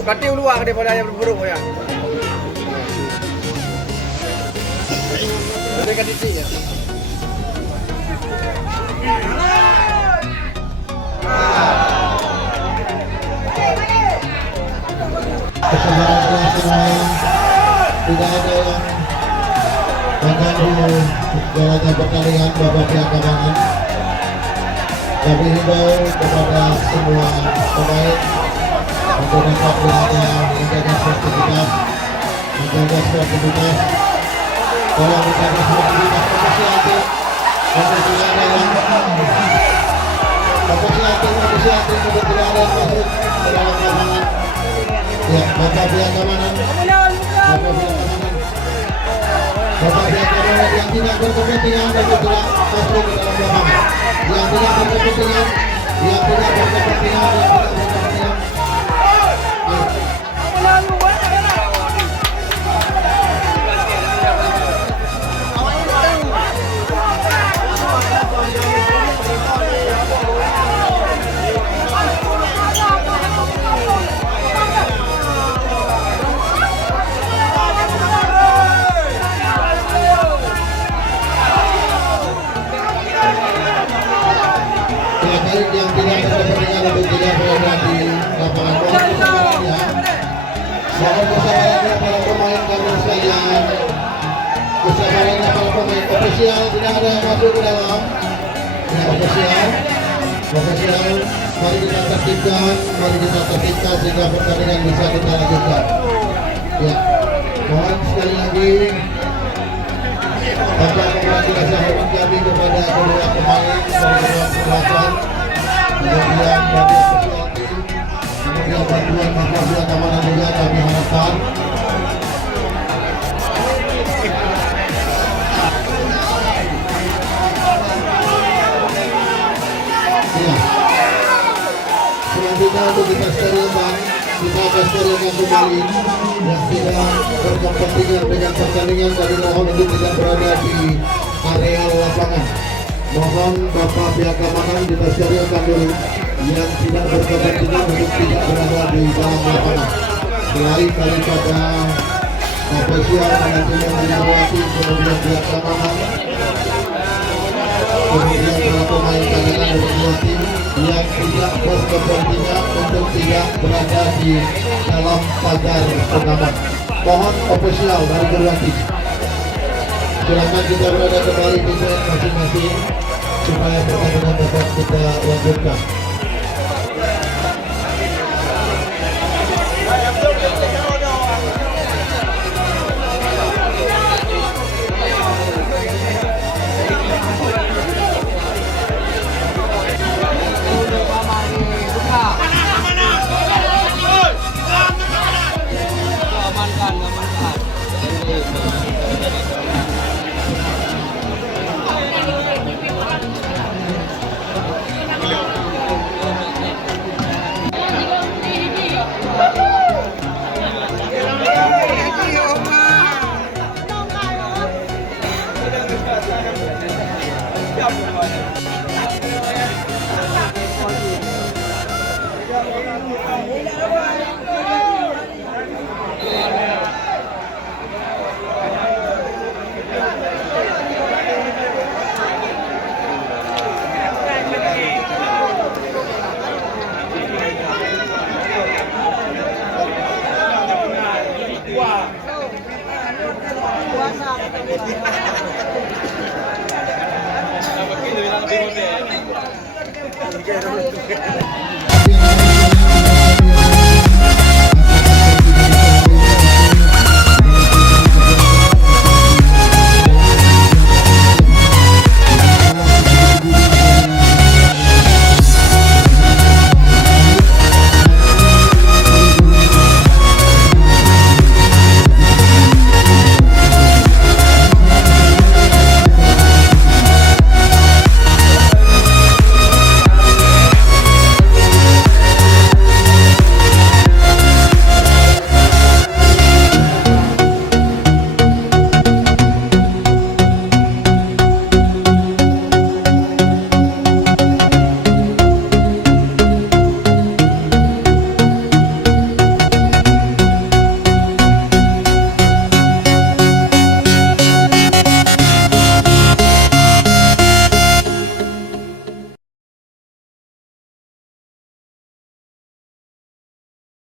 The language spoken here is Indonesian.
Berarti luar daripada yang buruk ya. Dekat di sini. Tidak ada yang mengganggu jalannya pertandingan babak yang keamanan. Kami himbau kepada semua pemain untuk dapat berada menjaga sportivitas, tolong menjaga sportivitas posisi hati untuk tidak ada yang posisi hati untuk tidak ada yang masuk ke dalam lapangan. Ya, bapak pihak keamanan, bapak pihak keamanan yang tidak berkepentingan dan tidak masuk ke dalam lapangan. Yang tidak berkepentingan, yang tidak berkepentingan, yang tidak berkepentingan untuk tidak berada di lapangan. Mohon kesabarannya para pemain kami sekalian. Kesabarannya para pemain ofisial, tidak ada yang masuk ke dalam. Ya, ofisial. Mari kita tertibkan sehingga pertandingan bisa kita lanjutkan. Ya, mohon sekali lagi Bapak memberi rasa hormat kami kepada kedua pemain dari selatan. Kemudian dari Persidi, kemudian bantuan mafia keamanan juga kami harapkan. Ya. Selanjutnya untuk kita sterilkan, kita akan sterilkan kembali yang tidak berkepentingan dengan pertandingan. Kami mohon untuk tidak berada di area lapangan. Mohon Bapak pihak keamanan disterilkan dulu yang tidak berkepentingan untuk tidak berada di dalam lapangan. Selain daripada ofisial manajemen Bireuen, kemudian pihak keamanan, kemudian para pemain cadangan dari dua tim yang tidak berkepentingan untuk tidak berada di dalam pagar pengaman. Mohon ofisial dari kedua tim. Silakan kita berada kembali di set masing-masing supaya pertandingan dapat kita lanjutkan. Puasa.